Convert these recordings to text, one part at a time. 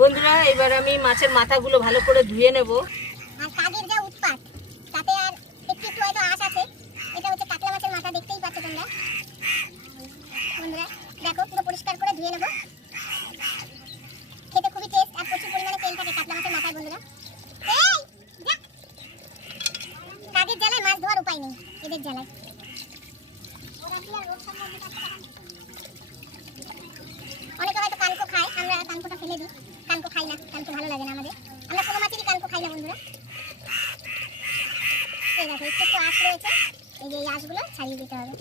বন্ধুরা, এবার আমি মাছের মাথাগুলো ভালো করে ধুয়ে নেব। আর যা আর আছে। মাথা, দেখতেই দেখো, পুরো পরিষ্কার করে ধুয়ে নেব। খেতে খুবই টেস্ট আর প্রচুর পরিমাণে তেল থাকে কাতলা মাছের মাথায় বন্ধুরা এই, যা। কাকের জ্বালায় মাছ ধোয়ার উপায় নেই এদের জ্বালায় অনেকে হয়তো কানকো খায় আমরা কানকোটা ফেলে দিই কানকো খাই না কানকো ভালো লাগে না আমাদের আমরা কোনো মাছেরই কানকো খাই না বন্ধুরা এই দিতে হবে।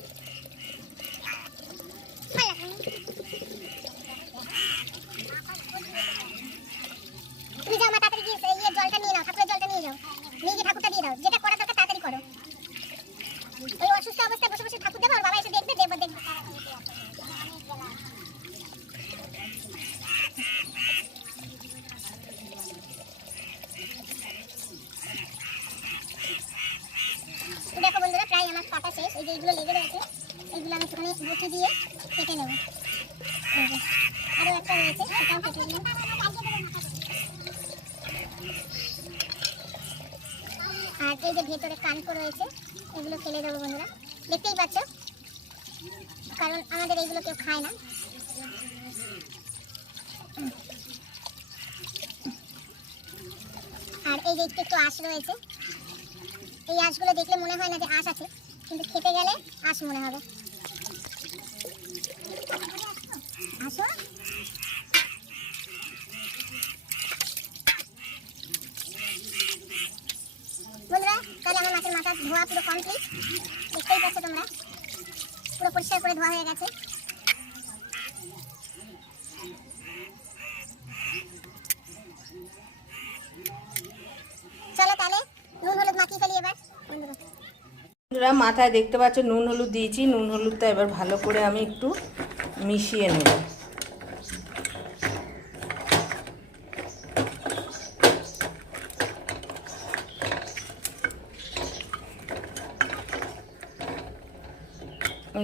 তুমি যাও মা, তাড়াতাড়ি গিয়ে ইয়ের জলটা নিয়ে নাও, ঠাকুরের জলটা নিয়ে যাও। নিয়ে গিয়ে ঠাকুরটা দিয়ে দাও, যেটা করা দরকার তাড়াতাড়ি করো। ওই অসুস্থ অবস্থায় বসে বসে ঠাকুর দেবো আর বাবা এসে দেখবে দেবো দেখবে দেখো বন্ধুরা প্রায় আমার কাটা শেষ এই যে এইগুলো লেগে রয়েছে এইগুলো আমি একটুখানি বটি দিয়ে কেটে নেব। এই যে, আরও একটা রয়েছে সেটাও কেটে নিলাম আর এই যে ভেতরে কানকো রয়েছে এগুলো ফেলে দেবো বন্ধুরা। দেখতেই পাচ্ছ? কারণ আমাদের এইগুলো কেউ খায় না। আর এই যে একটু একটু আঁশ রয়েছে। এই আঁশগুলো দেখলে মনে হয় না যে আঁশ আছে। কিন্তু খেতে গেলে আঁশ মনে হবে। আসো। বন্ধুরা, তাহলে আমার মাছের মাথা ধোয়া পুরো কমপ্লিট দেখতেই পাচ্ছ তোমরা? পুরো পরিষ্কার করে ধোয়া হয়ে গেছে চলো তাহলে নুন হলুদ মাখিয়ে ফেলি এবার বন্ধুরা বন্ধুরা, মাথায় দেখতে পাচ্ছ, নুন হলুদ দিয়েছি। নুন হলুদটা এবার ভালো করে আমি একটু মিশিয়ে নেব।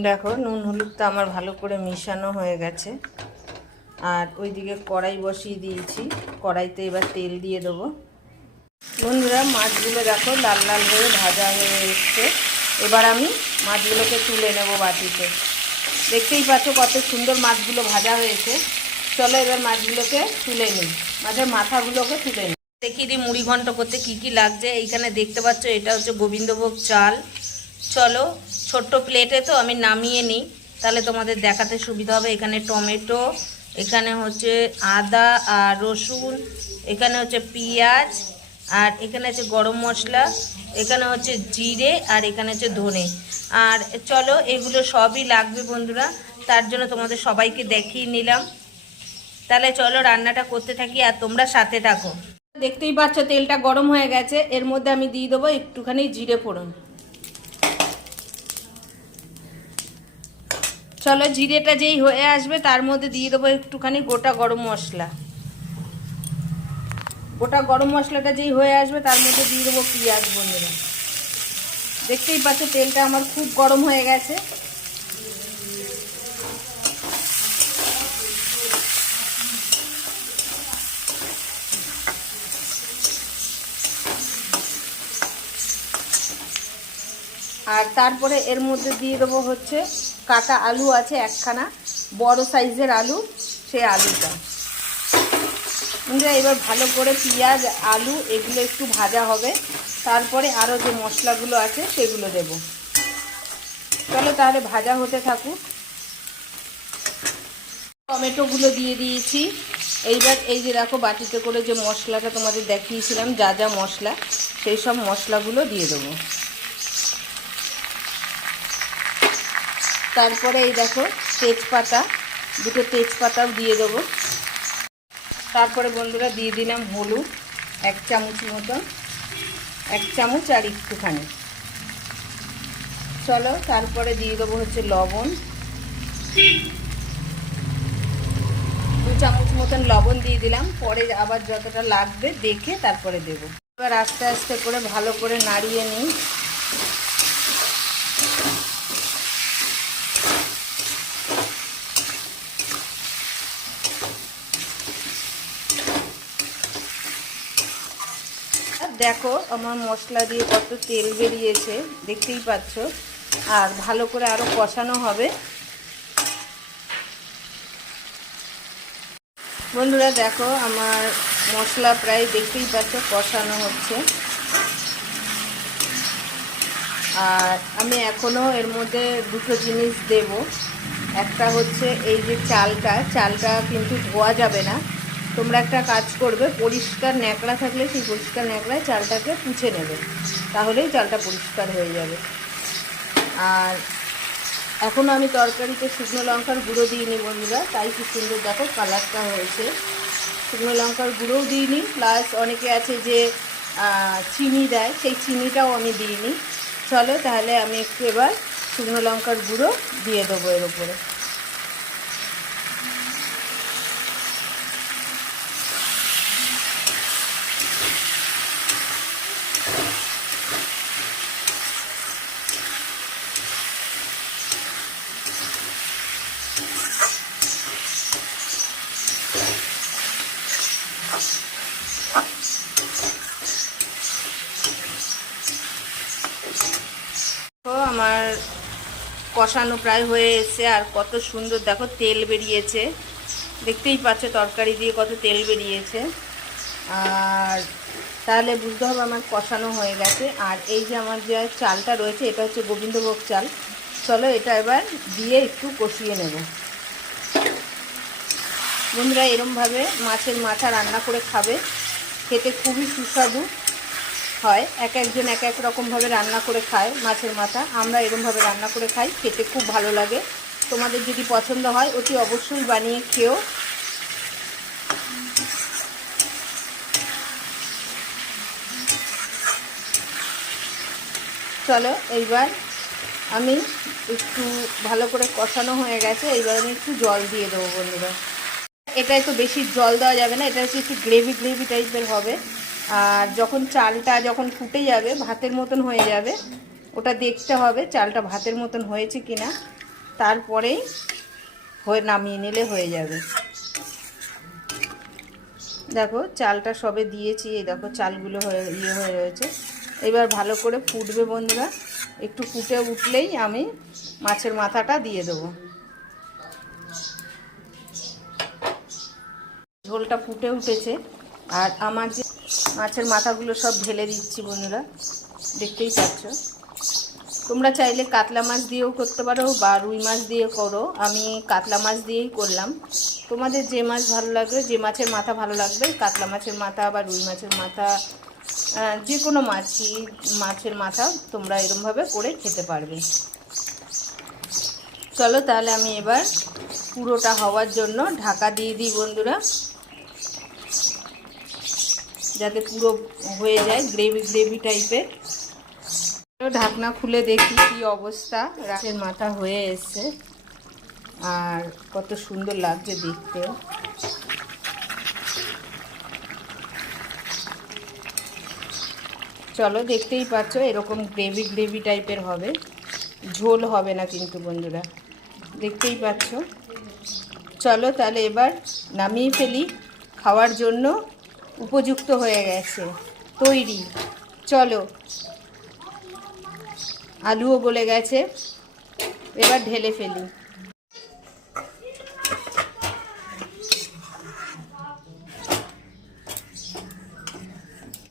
দেখো, নুন হলুদটা আমার ভালো করে মিশানো হয়ে গেছে। আর ওইদিকে কড়াই বসিয়ে দিয়েছি। কড়াইতে এবার তেল দিয়ে দেবো। বন্ধুরা, মাছগুলো দেখো, লাল লাল হয়ে ভাজা হয়ে এসছে। এবার আমি মাছগুলোকে তুলে নেব বাটিতে। দেখতেই পাচ্ছ কত সুন্দর মাছগুলো ভাজা হয়েছে। চলো এবার মাছগুলোকে তুলে নিই। মাছের মাথাগুলোকে তুলে নিই। দেখিয়ে দিই মুড়ি ঘন্ট করতে কি কি লাগছে। এইখানে দেখতে পাচ্ছ এটা হচ্ছে গোবিন্দভোগ চাল। চলো, ছোট্ট প্লেটে তো আমি নামিয়ে নিই। তাহলে তোমাদের দেখাতে সুবিধা হবে। এখানে টমেটো, এখানে হচ্ছে আদা আর রসুন, এখানে হচ্ছে পেঁয়াজ আর এখানে আছে গরম মশলা, এখানে হচ্ছে জিরে আর এখানে হচ্ছে ধনে। আর চলো, এগুলো সবই লাগবে বন্ধুরা, তার জন্য তোমাদের সবাইকে দেখিয়ে নিলাম। তাহলে চলো, রান্নাটা করতে থাকি আর তোমরা সাথে থাকো। দেখতেই পাচ্ছ, তেলটা গরম হয়ে গেছে, এর মধ্যে আমি দিয়ে দেবো একটুখানি জিরে ফোড়ন। চলো, জিরেটা যেই হয়ে আসবে, তার মধ্যে দিয়ে দেবো একটুখানি গোটা গরম মশলা। গোটা গরম মশলাটা যেই হয়ে আসবে, তার মধ্যে দিয়ে দেবো পেঁয়াজ, বন্ধুরা। দেখতেই পাচ্ছ, তেলটা আমার খুব গরম হয়ে গেছে। আর তারপরে এর মধ্যে দিয়ে দেবো হচ্ছে কাটা আলু আছে একখানা, বড় সাইজের আলু, সেই আলুটা। বন্ধুরা এবার ভালো করে পেঁয়াজ, আলু এগুলো একটু ভাজা হবে। তারপরে আরও যে মশলাগুলো আছে সেগুলো দেব। চলো তাহলে ভাজা হতে থাকুক। টমেটোগুলো দিয়ে দিয়েছি। এইবার এই যে দেখো বাটিতে করে যে মশলাটা তোমাদের দেখিয়েছিলাম, যা যা মশলা, সেই সব মশলাগুলো দিয়ে দেবো। তারপরে এই দেখো তেজপাতা, দুটো তেজপাতাও দিয়ে দেবো। তারপরে বন্ধুরা দিয়ে দিলাম হলুদ, এক চামচ মতন এক চামচ আর একটুখানি। চলো, তারপরে দিয়ে দেবো হচ্ছে লবণ। দু চামচ মতন লবণ দিয়ে দিলাম, পরে আবার যতটা লাগবে দেখে তারপরে দেবো। এবার আস্তে আস্তে করে ভালো করে নাড়িয়ে নিই। দেখো আমার মশলা দিয়ে কত তেল বেরিয়েছে, দেখতেই পাচ্ছ। আর ভালো করে আরও কষানো হবে। বন্ধুরা দেখো, আমার মশলা প্রায় দেখতেই পাচ্ছ কষানো হচ্ছে। আর আমি এখনও এর মধ্যে দুটো জিনিস দেব। একটা হচ্ছে এই যে চালটা চালটা কিন্তু ধোয়া যাবে না। তোমরা একটা কাজ করবে, পরিষ্কার ন্যাকড়া থাকলে সেই পরিষ্কার ন্যাকড়ায় চালটাকে পুছে নেবে, তাহলেই চালটা পরিষ্কার হয়ে যাবে। আর এখনও আমি তরকারিতে শুকনো লঙ্কার গুঁড়ো দিইনি বন্ধুরা, তাই কি সুন্দর দেখো কালারটা হয়েছে। শুকনো লঙ্কার গুঁড়োও দিইনি প্লাস অনেকে আছে যে চিনি দেয়, সেই চিনিটাও আমি দিইনি চলো তাহলে আমি একটু এবার শুকনো লঙ্কার গুঁড়ো দিয়ে দেবো এর উপরে তো আমার কষানো প্রায় হয়ে এসেছে আর কত সুন্দর, দেখো তেল বেরিয়েছে। দেখতেই পাচ্ছ তরকারি দিয়ে কত তেল বেরিয়েছে। আর তাহলে বুঝতে হবে আমার কষানো হয়ে গেছে। আর এই যে আমার যে চালটা রয়েছে, এটা হচ্ছে গোবিন্দভোগ চাল। চলো এটা এবার দিয়ে একটু কষিয়ে নেব। বন্ধুরা, এরমভাবে মাছের মাথা রান্না করে খাবে। খেতে খুবই সুস্বাদু। হয় এক একজন এক এক রকমভাবে রান্না করে খায় মাছের মাথা। আমরা এরমভাবে রান্না করে খাই, খেতে খুব ভালো লাগে। তোমাদের যদি পছন্দ হয়, অতি অবশ্যই বানিয়ে খেও। চলো, এইবার আমি একটু ভালো করে কষানো হয়ে গেছে, এইবার আমি একটু জল দিয়ে দেবো বন্ধুরা। এটা একটু বেশি জল দেওয়া যাবে না, এটা হচ্ছে একটু গ্রেভি গ্রেভি টাইপের হবে। আর যখন চালটা যখন ফুটে যাবে, ভাতের মতন হয়ে যাবে, ওটা দেখতে হবে চালটা ভাতের মতন হয়েছে কি না তারপরেই হয়ে নামিয়ে নিলে হয়ে যাবে। দেখো, চালটা সবে দিয়েছি, এই দেখো চালগুলো হয়ে ইয়ে হয়ে রয়েছে। এবার ভালো করে ফুটবে বন্ধুরা। একটু ফুটে উঠলেই আমি মাছের মাথাটা দিয়ে দেবো। ঝোলটা ফুটে উঠেছে। আর আমার যে মাছের মাথাগুলো সব ঢেলে দিচ্ছি বন্ধুরা। দেখতেই পাচ্ছ। তোমরা চাইলে কাতলা মাছ দিয়েও করতে পারো বা রুই মাছ দিয়ে করো। আমি কাতলা মাছ দিয়েই করলাম। তোমাদের যে মাছ ভালো লাগবে, যে মাছের মাথা ভালো লাগবে, কাতলা মাছের মাথা বা রুই মাছের মাথা যে কোনো মাছই মাছের মাথা তোমরা এরমভাবে করে খেতে পারবে। চলো তাহলে আমি এবার পুরোটা হওয়ার জন্য ঢাকা দিয়ে দিই বন্ধুরা। যাতে পুরো হয়ে যায়, গ্রেভি গ্রেভি টাইপের ঢাকনা খুলে দেখি কি অবস্থা। রাতের মাথা হয়ে এসছে। আর কত সুন্দর লাগছে দেখতে চলো, দেখতেই পাচ্ছ, এরকম গ্রেভি গ্রেভি টাইপের হবে। ঝোল হবে না কিন্তু, বন্ধুরা। দেখতেই পাচ্ছ। চলো, তাহলে এবার নামিয়ে ফেলি। খাওয়ার জন্য উপযুক্ত হয়ে গেছে। তৈরি। চলো। আলুও গলে গেছে। এবার ঢেলে ফেলি।